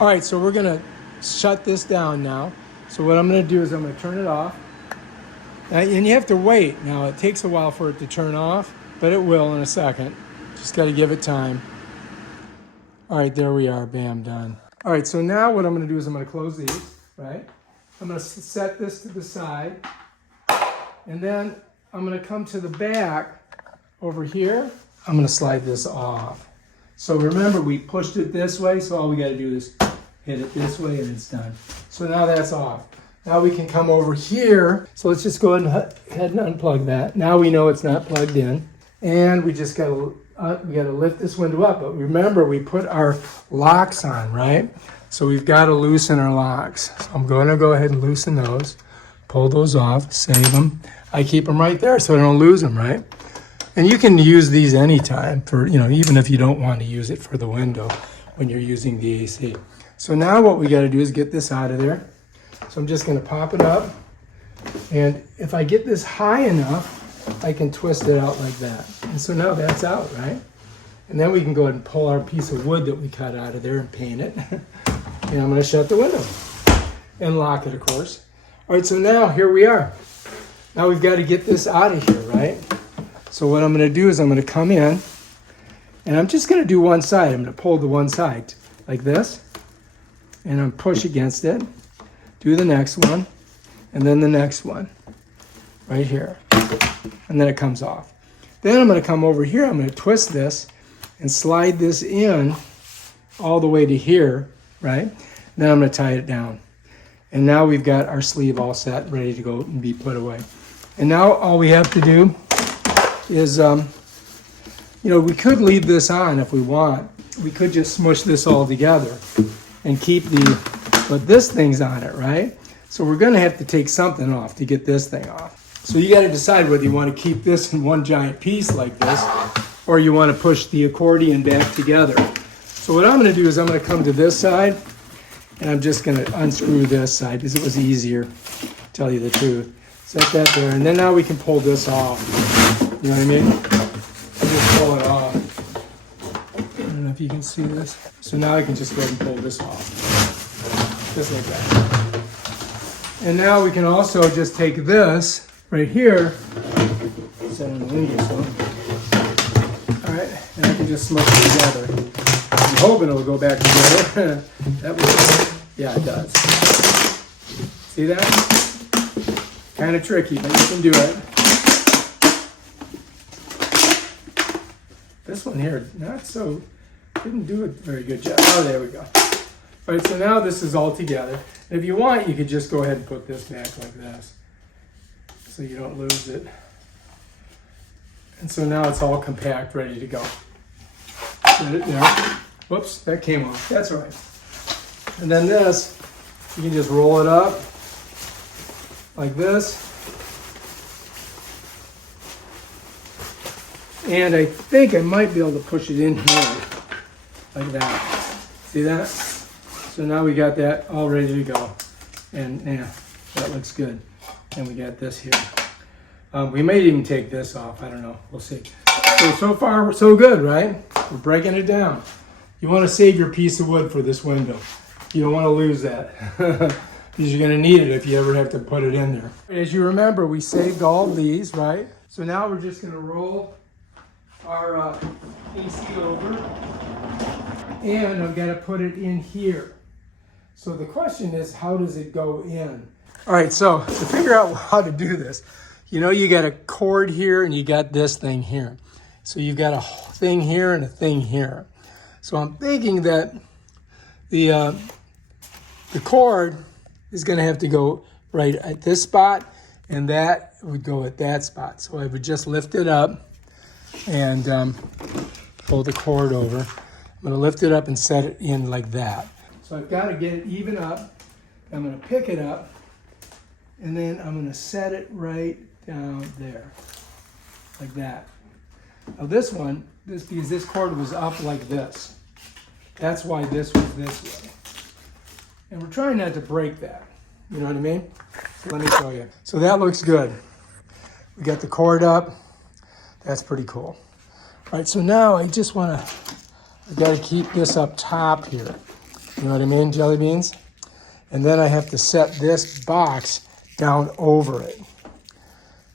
All right, so we're gonna shut this down now. So what I'm gonna do is I'm gonna turn it off. And you have to wait. Now it takes a while for it to turn off, but it will in a second. Just gotta give it time. All right, there we are, bam, done. All right, so now what I'm gonna do is I'm gonna close these, right? I'm gonna set this to the side, and then I'm gonna come to the back over here. I'm gonna slide this off. So remember, we pushed it this way, so all we gotta do is hit it this way and it's done. So now that's off. Now we can come over here. So let's just go ahead and unplug that. Now we know it's not plugged in. And we just gotta lift this window up. But remember, we put our locks on, right? So we've gotta loosen our locks. So I'm gonna go ahead and loosen those. Pull those off, save them. I keep them right there so I don't lose them, right? And you can use these anytime for, even if you don't want to use it for the window when you're using the AC. So now what we got to do is get this out of there. So I'm just going to pop it up. And if I get this high enough, I can twist it out like that. And so now that's out, right? And then we can go ahead and pull our piece of wood that we cut out of there and paint it. And I'm going to shut the window and lock it, of course. All right, so now here we are. Now we've got to get this out of here, right? So what I'm going to do is I'm going to come in, and I'm just going to do one side. I'm going to pull the one side like this, and I'm push against it. Do the next one, and then the next one right here, and then it comes off. Then I'm going to come over here. I'm going to twist this and slide this in all the way to here, right? Then I'm going to tie it down. And now we've got our sleeve all set, ready to go and be put away. And now all we have to do is, we could leave this on if we want. We could just smush this all together and keep but this thing's on it, right? So we're gonna have to take something off to get this thing off. So you gotta decide whether you wanna keep this in one giant piece like this, or you wanna push the accordion back together. So what I'm gonna do is I'm gonna come to this side, and I'm just gonna unscrew this side because it was easier, to tell you the truth. Set that there, and then now we can pull this off. You know what I mean? Just pull it off. I don't know if you can see this. So now I can just go ahead and pull this off. Just like that. And now we can also just take this right here, set it on the windowsill. Alright, and I can just smush it together. I'm hoping it'll go back together. Yeah, it does. See that? Kind of tricky, but you can do it. This one here, didn't do a very good job. Oh, there we go. All right, so now this is all together. If you want, you could just go ahead and put this back like this so you don't lose it. And so now it's all compact, ready to go. Set it there. Whoops, that came off. That's all right. And then this, you can just roll it up like this. And I think I might be able to push it in here, like that. See that? So now we got that all ready to go. And yeah, that looks good. And we got this here. We may even take this off, I don't know, we'll see. So far, so good, right? We're breaking it down. You want to save your piece of wood for this window. You don't want to lose that. Because you're going to need it if you ever have to put it in there. As you remember, we saved all of these, right? So now we're just going to roll our AC over, and I've got to put it in here. So the question is, how does it go in? All right, so to figure out how to do this, you got a cord here and you got this thing here. So you've got a thing here and a thing here. So I'm thinking that the cord is going to have to go right at this spot, and that would go at that spot. So I would just lift it up and pull the cord over. I'm going to lift it up and set it in like that. So I've got to get it even up. I'm going to pick it up, and then I'm going to set it right down there, like that. Now this one, because this cord was up like this. That's why this was this way. And we're trying not to break that. You know what I mean? So let me show you. So that looks good. We got the cord up. That's pretty cool. All right, so now I got to keep this up top here. You know what I mean, jelly beans? And then I have to set this box down over it.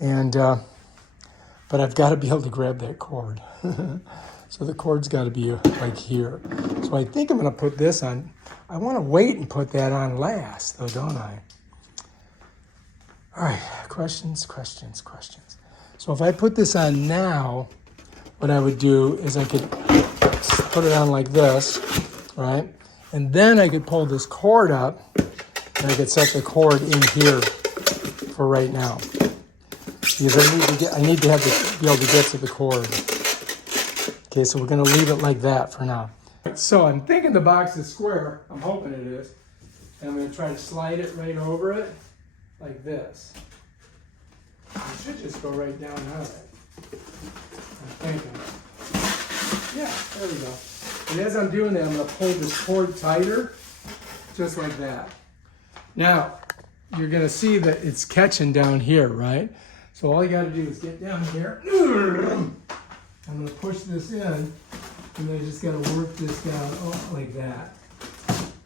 And, but I've got to be able to grab that cord. So the cord's got to be like here. So I think I'm going to put this on. I want to wait and put that on last, though, don't I? All right, questions. So if I put this on now, what I would do is I could put it on like this, right? And then I could pull this cord up, and I could set the cord in here for right now. Because I need to be able to get to the cord. Okay, so we're gonna leave it like that for now. So I'm thinking the box is square. I'm hoping it is. And I'm gonna try to slide it right over it like this. It should just go right down on it. I'm thinking. Yeah, there we go. And as I'm doing that, I'm gonna pull this cord tighter, just like that. Now, you're gonna see that it's catching down here, right? So all you gotta do is get down here. I'm gonna push this in, and I just gotta work this down like that.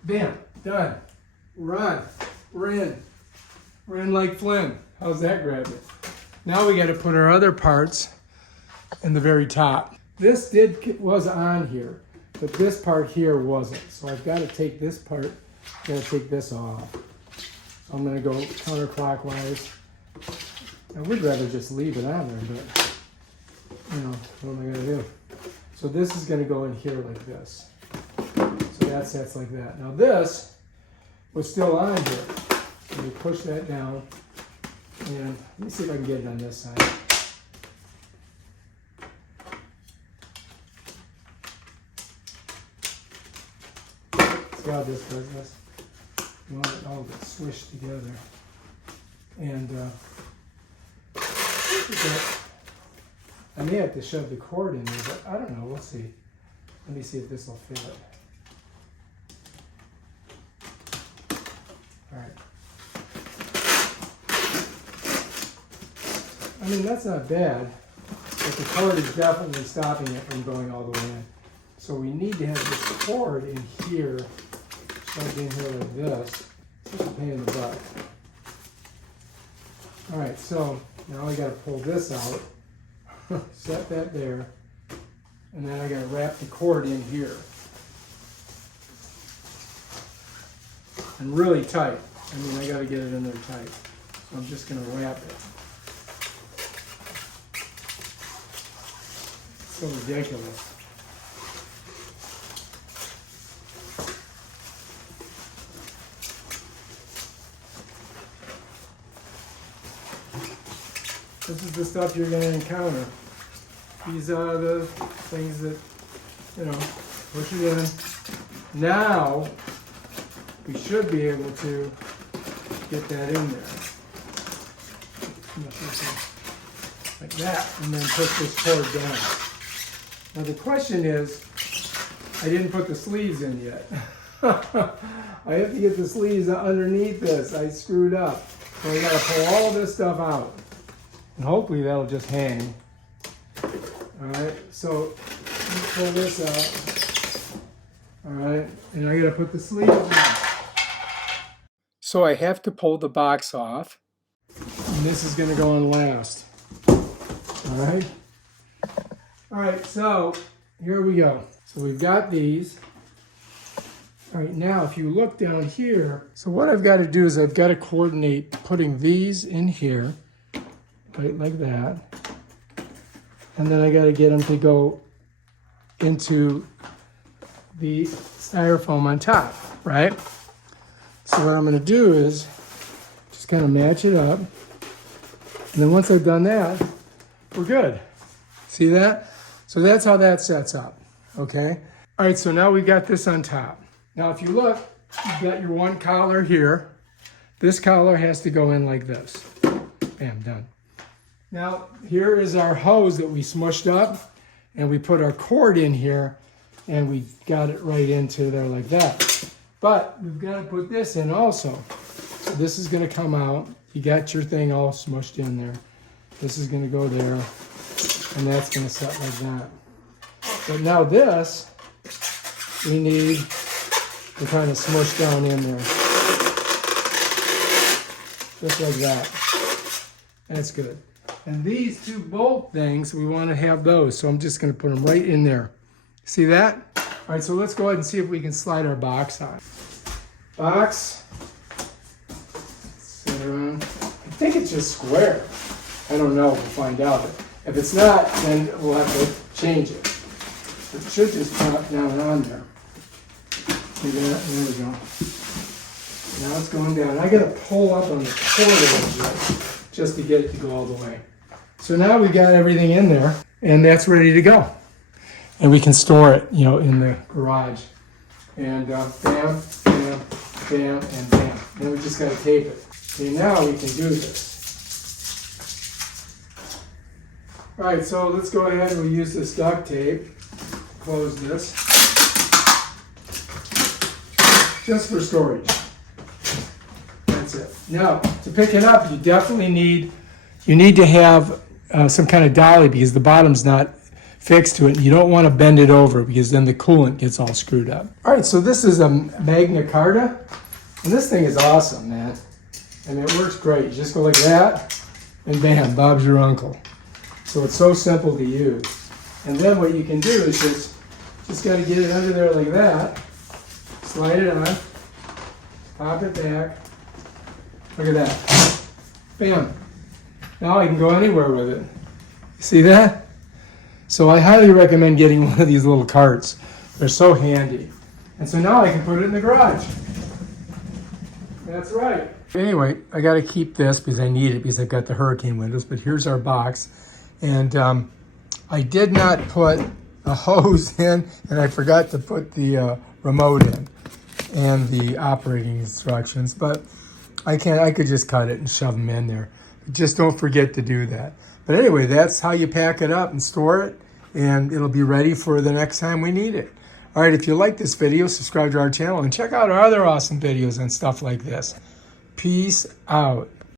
Bam, done. We're on. We're in. We're in like Flynn. How's that grab it? Now we gotta put our other parts in the very top. This was on here, but this part here wasn't. So I've gotta take this part, gotta take this off. So I'm gonna go counterclockwise. I would rather just leave it on there, but you know, what am I gonna do? So this is gonna go in here like this. So that sets like that. Now this was still on here. Let me push that down, and let me see if I can get it on this side. See how this does this? You want it all to swish together. And I may have to shove the cord in there, but I don't know. We'll see. Let me see if this will fit it. All right. I mean, that's not bad, but the cord is definitely stopping it from going all the way in. So we need to have this cord in here, shoved in here like this. It's just a pain in the butt. All right, so now I got to pull this out. Set that there, and then I got to wrap the cord in here, and really tight. I mean, I got to get it in there tight. So I'm just going to wrap it. It's so ridiculous. This is the stuff you're going to encounter. These are the things that, you know, push it in. Now, we should be able to get that in there. Like that, and then push this cord down. Now the question is, I didn't put the sleeves in yet. I have to get the sleeves underneath this. I screwed up. So I got to pull all this stuff out. And hopefully that'll just hang. All right, so let me pull this out. All right, and I gotta put the sleeves in. So I have to pull the box off, and this is gonna go on last. All right. All right, so here we go. So we've got these. All right, now if you look down here, so what I've got to do is I've got to coordinate putting these in here. Right, like that. And then I got to get them to go into the styrofoam on top, right? So what I'm going to do is just kind of match it up. And then once I've done that, we're good. See that? So that's how that sets up, okay? All right, so now we got this on top. Now if you look, you've got your one collar here. This collar has to go in like this. Bam, done. Now, here is our hose that we smushed up, and we put our cord in here, and we got it right into there like that. But we've got to put this in also. So this is going to come out. You got your thing all smushed in there. This is going to go there, and that's going to set like that. But now this, we need and kind of smush down in there. Just like that. That's good. And these two bolt things, we want to have those. So I'm just going to put them right in there. See that? All right, so let's go ahead and see if we can slide our box on. Box. I think it's just square. I don't know. We'll find out. If it's not, then we'll have to change it. It should just drop down on there. See that? There we go. Now it's going down. I got to pull up on the corner just to get it to go all the way. So now we got everything in there, and that's ready to go. And we can store it, you know, in the garage. And bam, bam, bam, and bam. Then we just got to tape it. Okay, now we can do this. All right, so let's go ahead and we'll use this duct tape. Close this. Just for storage. That's it. Now, to pick it up, you definitely need to have some kind of dolly because the bottom's not fixed to it. You don't want to bend it over because then the coolant gets all screwed up. All right, so this is a Magna Carta, and this thing is awesome, man. I mean, it works great. You just go like that, and bam, Bob's your uncle. So it's so simple to use. And then what you can do is just got to get it under there like that, slide it on, pop it back. Look at that. Bam. Now I can go anywhere with it. See that? So I highly recommend getting one of these little carts. They're so handy. And so now I can put it in the garage. That's right. Anyway, I got to keep this because I need it because I've got the hurricane windows. But here's our box. And I did not put a hose in, and I forgot to put the remote in and the operating instructions. But I could just cut it and shove them in there. But just don't forget to do that. But anyway, that's how you pack it up and store it, and it'll be ready for the next time we need it. All right, if you like this video, subscribe to our channel and check out our other awesome videos and stuff like this. Peace out.